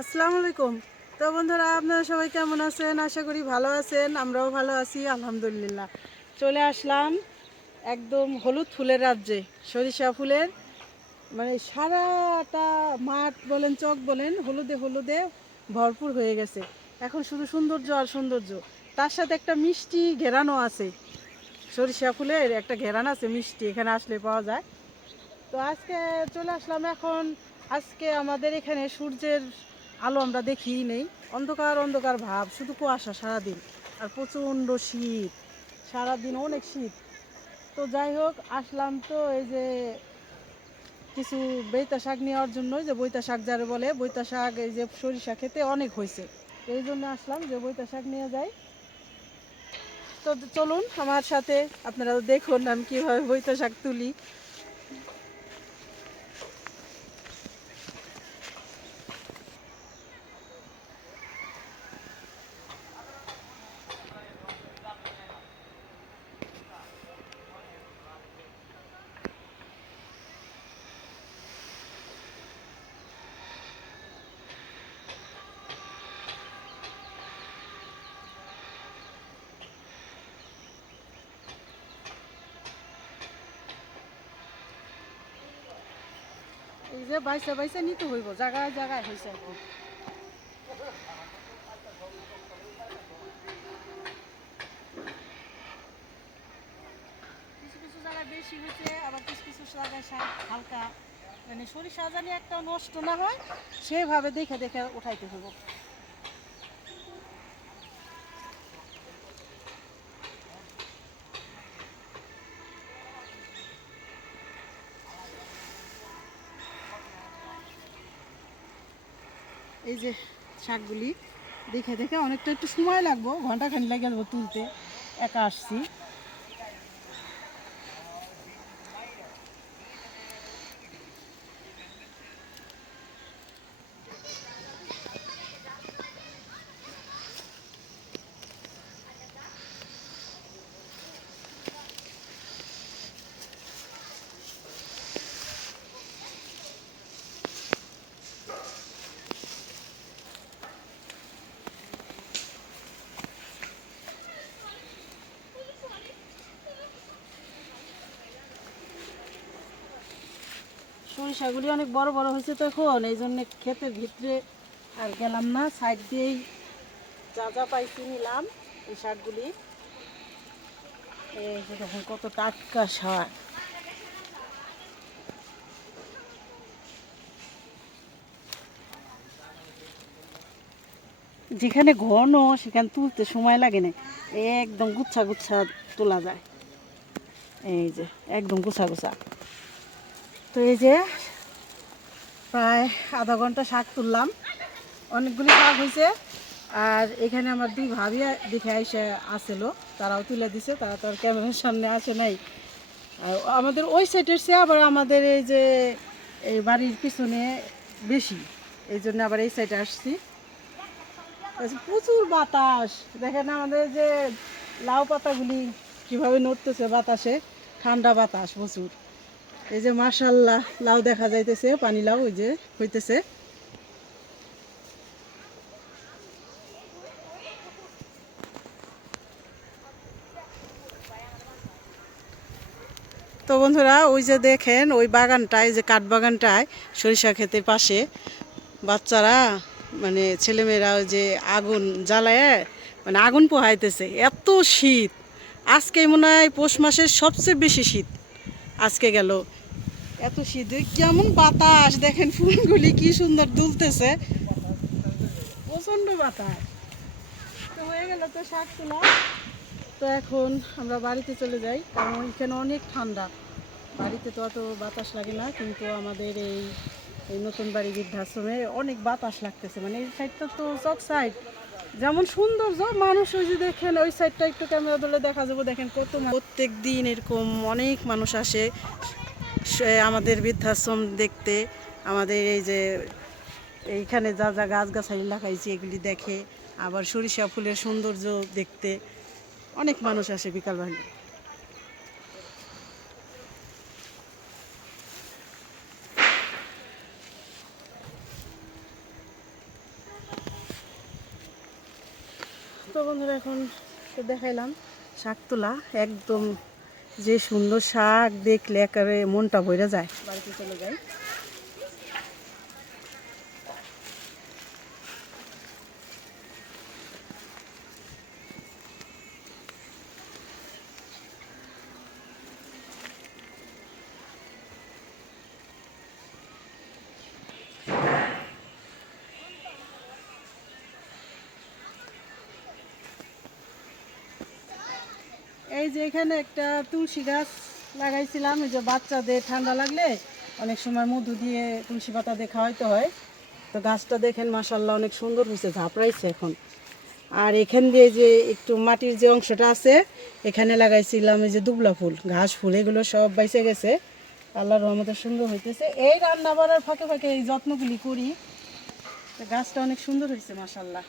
আসসালামু আলাইকুম। তো বন্ধুরা, আপনারা সবাই কেমন আছেন? আশা করি ভালো আছেন। আমরাও ভালো আছি আলহামদুলিল্লাহ। চলে আসলাম একদম হলুদ ফুলের রাজ্যে। সরিষা ফুলের মানে সারাটা মাঠ বলেন, চক বলেন, হলুদে হলুদে ভরপুর হয়ে গেছে। এখন শুধু সৌন্দর্য আর সৌন্দর্য, তার সাথে একটা মিষ্টি ঘেরানো আছে। সরিষা ফুলের একটা ঘেরান আছে মিষ্টি, এখানে আসলে পাওয়া যায়। তো আজকে চলে আসলাম এখন। আজকে আমাদের এখানে সূর্যের আলো আমরা দেখিই নেই, অন্ধকার অন্ধকার ভাব, শুধু কুয়াশা সারাদিন, আর প্রচণ্ড শীত, সারাদিন অনেক শীত। তো যাই হোক, আসলাম তো এই যে কিছু বৈতা শাক নেওয়ার জন্য, যে বৈতা শাক যারে বলে, বৈতা শাক এই যে সরিষা খেতে অনেক হয়েছে, এই জন্য আসলাম যে বৈতা শাক নিয়ে যাই। তো চলুন আমার সাথে, আপনারা দেখুন আমি কীভাবে বৈতা শাক তুলি। এই যে বাইসা বাইসা নিতে হইব, জায়গায় জায়গায় হয়েছে এখন। কিছু কিছু জায়গায় বেশি হয়েছে, আবার কিছু কিছু জায়গায় হালকা, মানে সরিষা জানি একটা নষ্ট না হয় সেভাবে দেখে দেখে উঠাইতে হইব। এই যে শাকগুলি দেখে দেখে অনেকটা একটু সময় লাগবো, ঘন্টাখানি লাগে যাবো তুলতে, একা আসছি। সরিষাগুলি অনেক বড় বড় হয়েছে তো এখন, এই জন্য ক্ষেতের ভিতরে আর গেলাম না, সাইড দিয়েই যা যা পাইছি নিলাম। এই শাকগুলি এই যে দেখুন কত টাটকা শাক। যেখানে ঘন সেখানে তুলতে সময় লাগে না, একদম গুচ্ছা গুচ্ছা তোলা যায়। এই যে একদম গুছা গুছা। তো এই যে প্রায় আধা ঘন্টা শাক তুললাম, অনেকগুলি শাক হয়েছে। আর এখানে আমার দুই ভাবি দেখে এসে আসলো, তারাও তুলে দিছে, তারা তো আর ক্যামেরার সামনে আসে নাই। আর আমাদের ওই সাইডের চেয়ে আবার আমাদের এই যে এই বাড়ির পিছনে বেশি, এই জন্য আবার এই সাইডে আসছি। প্রচুর বাতাস, দেখেন আমাদের যে লাউ পাতাগুলি কিভাবে নড়তেছে বাতাসে, ঠান্ডা বাতাস প্রচুর। এই যে মাশাল্লাহ লাউ দেখা যাইতেছে, পানি লাউ ওই যে হইতেছে। তো বন্ধুরা, ওই যে দেখেন ওই বাগানটায়, যে কাঠ বাগানটায় সরিষা ক্ষেতের পাশে বাচ্চারা, মানে ছেলেমেয়েরা ওই যে আগুন জ্বালায়, মানে আগুন পোহাইতেছে। এত শীত আজকে, মনে হয় পৌষ মাসের সবচেয়ে বেশি শীত আজকে গেল। এত শীত, কেমন বাতাস দেখেন, ফুলগুলি কি সুন্দর দুলতেছে, প্রচন্ড বাতাস। তো হয়ে গেল তো শাক তোলা। তো এখন আমরা বাড়িতে চলে যাই, কারণ এখানে অনেক ঠান্ডা। বাড়িতে তো অত বাতাস লাগে না, কিন্তু আমাদের এই এই নতুন বাড়ি বৃদ্ধাশ্রমে অনেক বাতাস লাগতেছে। মানে এই সাইডটা তো চক সাইড, যেমন সৌন্দর্য, মানুষ ওই যে দেখেন ওই সাইডটা একটু ক্যামেরা ধরলে দেখা যাবে, দেখেন কত প্রত্যেক দিন এরকম অনেক মানুষ আসে আমাদের বৃদ্ধাশ্রম দেখতে। আমাদের এই যে এইখানে যা যা গাছগাছালি লাগাইছি এগুলি দেখে, আবার সরিষা ফুলের সৌন্দর্য দেখতে অনেক মানুষ আসে বিকালবেলা। তো বন্ধুরা এখন তো দেখাইলাম শাক তোলা, একদম যে সুন্দর শাক দেখলে একেবারে মনটা ভরে যায়। বাড়িতে চলে যাই। এই যে এখানে একটা তুলসী গাছ লাগাইছিলাম, এই যে বাচ্চাদের ঠান্ডা লাগলে অনেক সময় মধু দিয়ে তুলসী পাতা দিয়ে খাওয়াইতে হয়। তো গাছটা দেখেন মাশাআল্লাহ অনেক সুন্দর হয়েছে, ঝাপড়াইছে এখন। আর এখান দিয়ে যে একটু মাটির যে অংশটা আছে এখানে লাগাইছিলাম এই যে দুবলা ফুল, ঘাস ফুল, এগুলো সব বাইসে গেছে। আল্লাহর রহমতে সুন্দর হইতেছে। এই রান্না বাড়ার ফাঁকে ফাঁকে এই যত্নগুলি করি। তো গাছটা অনেক সুন্দর হয়েছে মাশাআল্লাহ।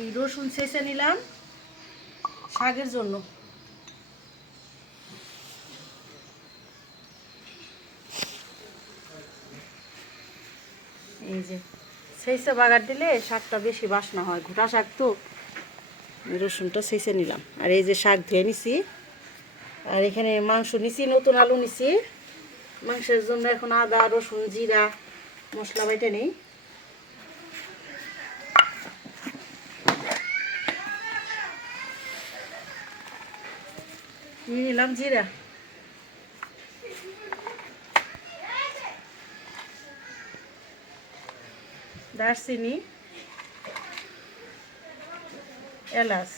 এই রসুন ছেঁচে নিলাম শাকের জন্য। এই যে ছেঁচে বাগার দিলে শাকটা বেশি বাসনা হয়, গোটা শাক তো। রসুনটা ছেঁচে নিলাম। আর এই যে শাক ধুয়ে নিছি। আর এখানে মাংস নিছি, নতুন আলু নিছি। মাংসের জন্য এখন আদা রসুন জিরা মশলা বাইটে নেই। নিয়ে নিলাম জিরা, দারচিনি, এলাচ,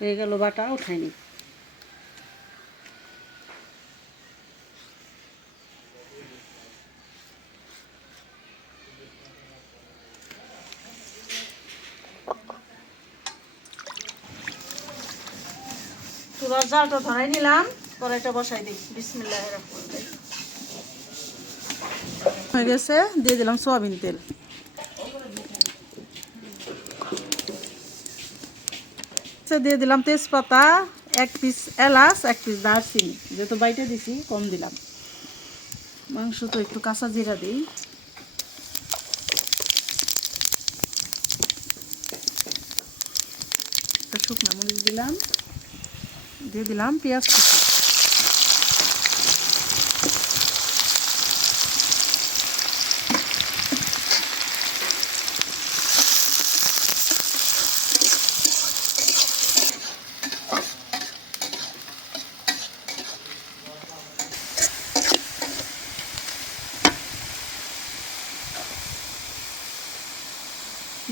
হয়ে গেল বাটা, উঠাইনি। চুলার জালটা ধরাই নিলাম, কড়াইটা বসাই দিই। বিসমিল্লাহির রহমানির রহিম। হয়ে গেছে, দিয়ে দিলাম সয়াবিন তেল। দিয়ে দিলাম তেজপাতা, এক পিস এলাচ, এক পিস দারচিনি, যেহেতু বাইটে দিছি কম দিলাম। মাংস তো একটু কাঁচা জিরা দিই। একটা শুকনো মরিচ দিলাম, দিয়ে দিলাম পেঁয়াজ কুচি।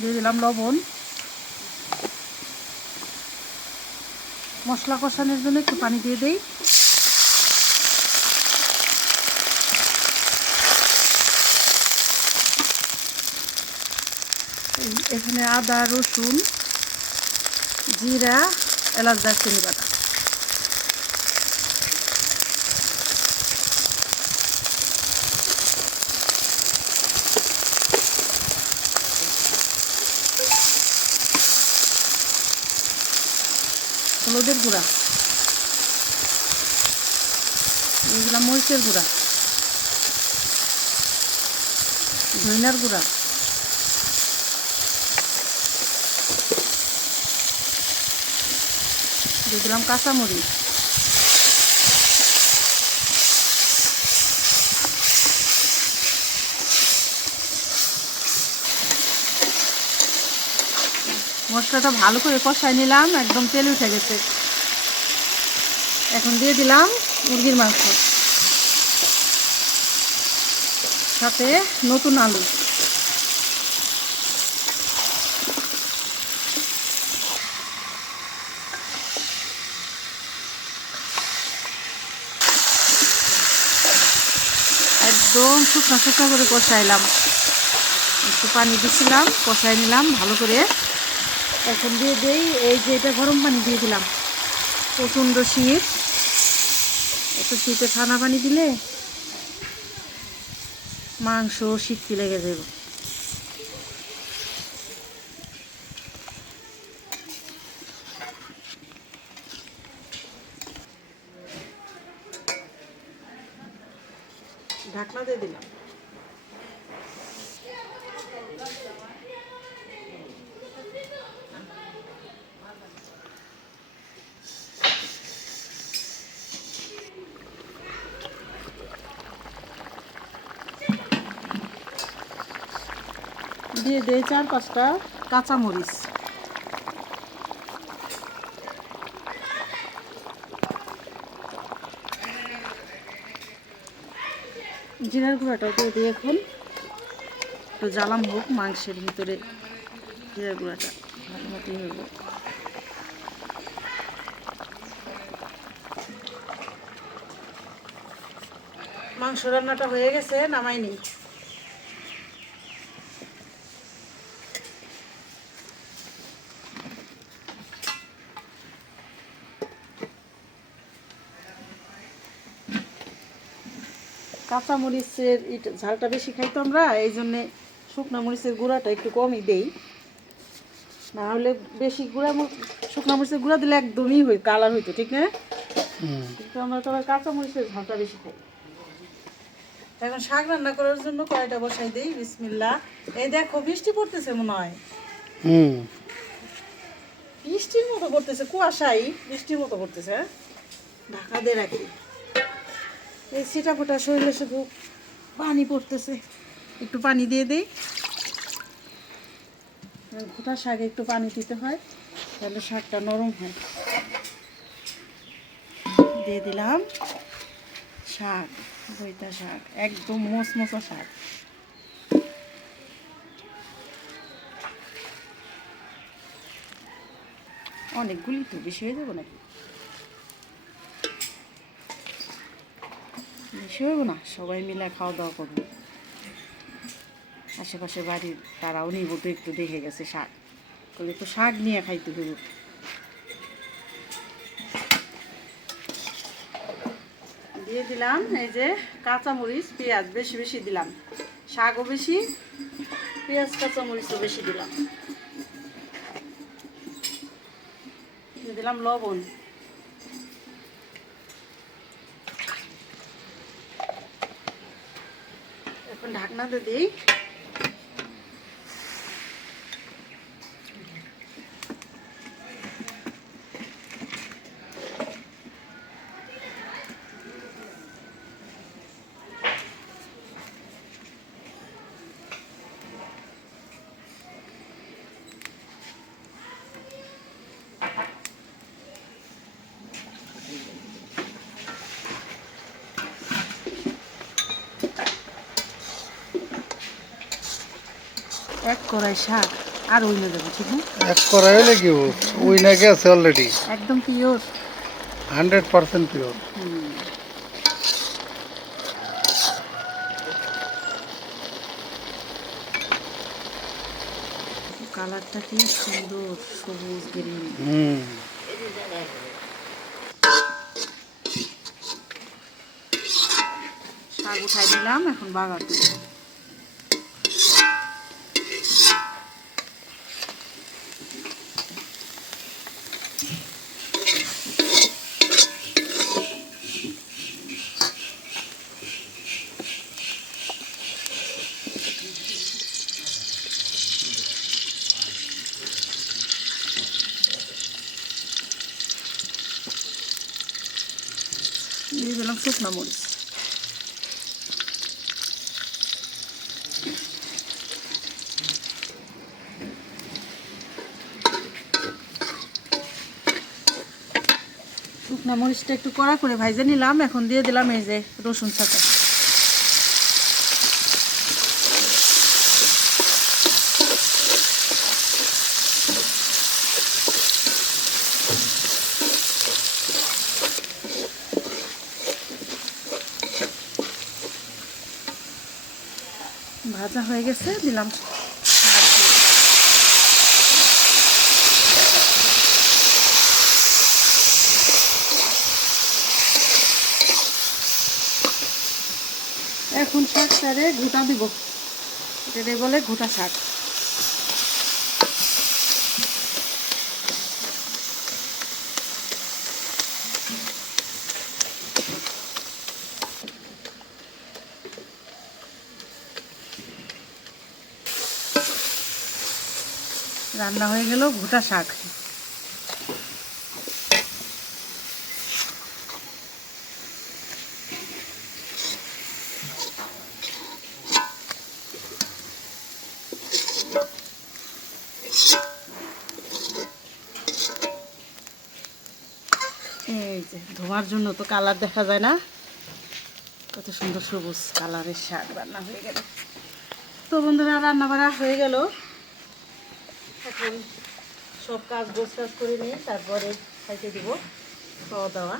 দিয়ে দিলাম লবণ। মশলা কষানোর জন্য একটু পানি দিয়ে দেই। এখানে আদা রসুন জিরা এলাচ দারচিনি বাটা, হলুদের গুঁড়া, দিয়ে দিলাম মরিচের গুঁড়া, ধনিয়ার গুঁড়া, দিয়ে দিলাম কাঁচামরিচ, মশলাটা ভালো করে কষাই নিলাম, একদম তেল উঠে গেছে। এখন দিয়ে দিলাম মুরগির মাংস, সাথে নতুন আলু, একদম শুকনা শুকনা করে কষাইলাম, একটু পানি দিছিলাম, কষাই নিলাম ভালো করে। এখন দিয়ে দেই এই যে এটা গরম পানি দিয়ে দিলাম, প্রচণ্ড শীত, একটু শীতে ঠান্ডা পানি দিলে মাংস শীতকে লেগে যাবে। ঢাকনা দিয়ে দিলাম, দিয়ে দেই 4-5টা কাঁচামরিচ, জিরার গুঁড়াটাও দিয়ে দিই। এখন একটু জ্বালাম হোক, মাংসের ভিতরে জিরার গুঁড়াটা ভালো মতো হইব। মাংস রান্নাটা হয়ে গেছে, নামাই নিই। কাঁচামরিচের ঝালটা বেশি খাই তো আমরা, এই জন্যে শুকনা মরিচের গুঁড়াটা একটু কমই দেই, না হলে বেশি শুকনা মরিচের গুঁড়া দিলে একদমই কালার হইতো, ঠিক না? কিন্তু আমরা তো আবার কাঁচামরিচের ঝালটা বেশি খাই। এখন শাক রান্না করার জন্য কড়াইটা বসাই দেই, বিসমিল্লাহ। এই দেখো বৃষ্টি পড়তেছে মনে হয়, বৃষ্টির মতো পড়তেছে, কুয়াশাই বৃষ্টির মতো পড়তেছে। ঢাকা দিয়ে রাখি, এই ছিটা ফোটা শরীরে শুধু পানি পড়তেছে, একটু পানি দিয়ে দেই। গোটা শাকে একটু পানি দিতে হয়, তাহলে শাকটা নরম হয়। দিয়ে দিলাম শাক, বইটা শাক, একদম মচমচা শাক। অনেকগুলি তো, বেশি হয়ে যাবো নাকি? বেশি হইব না, সবাই মিলে খাওয়া দাওয়া করবো। আশেপাশে বাড়ির তারাও নিব তো, একটু দেখে গেছে শাক, তাহলে একটু শাক নিয়ে খাইতে হইব। দিয়ে দিলাম এই যে কাঁচামরিচ, পেঁয়াজ বেশি বেশি দিলাম, শাকও বেশি, পেঁয়াজ কাঁচামরিচও বেশি দিলাম। দিয়ে দিলাম লবণ, এখন ঢাকনাতে দিই। এক কড়াই শাক আর ওই না দেবো, ঠিক না? এক কড়াই হলে কি ওই না গেছে অলরেডি, একদম পিওর, 100% পিওর। কালারটা কি সুন্দর, সবুজ গ্রিন। শাক উঠাই দিলাম, এখন বাগার দিব। দিয়ে দিলাম শুকনো মরিচ। শুকনো মরিচটা একটু কড়া করে ভাইজে নিলাম, এখন দিয়ে দিলাম এই যে রসুন ছাঁচা। ভাজা হয়ে গেছে, দিলাম এখন শাকটারে ঘুটা দিব, এটারে বলে ঘুটা শাক। রান্না হয়ে গেল ঘুটা শাক। এই যে ধোয়ার জন্য তো কালার দেখা যায় না, কত সুন্দর সবুজ কালারের শাক রান্না হয়ে গেল। তো বন্ধুরা, রান্না বাড়া হয়ে গেল, এখন সব কাজ গোছ করে নিয়ে তারপরে খাইতে দিব, খাওয়া দাওয়া।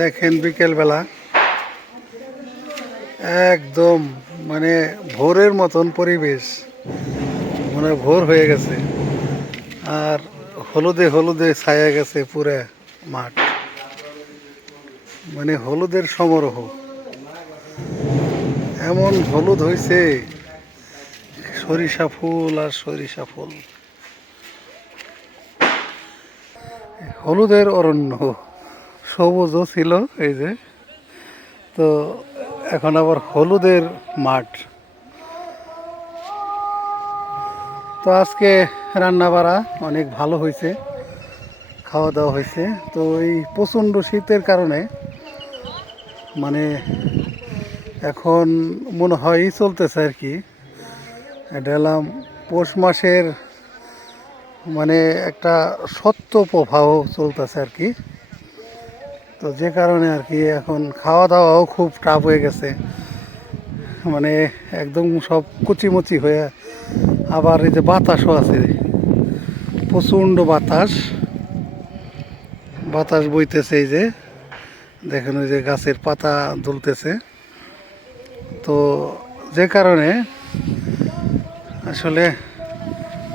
দেখেন বিকেলবেলা একদম মানে ভোরের মতন পরিবেশ, মানে ভোর হয়ে গেছে আর হলুদে হলুদে ছায়া গেছে পুরা মাঠ, মানে হলুদের সমারোহ। এমন হলুদ হয়েছে, সরিষা ফুল আর সরিষা ফুল, হলুদের অরণ্য। সবুজও ছিল এই যে, তো এখন আবার হলুদের মাঠ। তো আজকে রান্না বাড়া অনেক ভালো হয়েছে, খাওয়া দাওয়া হয়েছে। তো এই প্রচণ্ড শীতের কারণে মানে এখন মনে হয় চলতেছে আর কি, এটা হলাম পৌষ মাসের মানে একটা সত্য প্রবাহ চলতেছে আর কি। তো যে কারণে আর কি এখন খাওয়া দাওয়াও খুব টাফ হয়ে গেছে, মানে একদম সব কুচিমুচি হয়ে। আবার এই যে বাতাসও আছে, প্রচণ্ড বাতাস, বাতাস বইতেছে। এই যে দেখেন ওই যে গাছের পাতা দুলতেছে। তো যে কারণে আসলে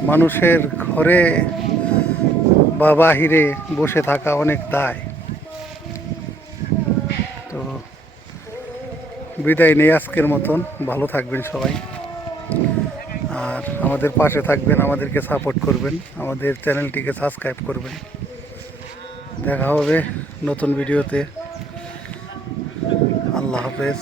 মানুষের ঘরে বা বাহিরে বসে থাকা অনেক দায়। তো বিদায় নেই আজকের মতন, ভালো থাকবেন সবাই, আর আমাদের পাশে থাকবেন, আমাদেরকে সাপোর্ট করবেন, আমাদের চ্যানেলটিকে সাবস্ক্রাইব করবেন। দেখা হবে নতুন ভিডিওতে। আল্লাহ হাফেজ।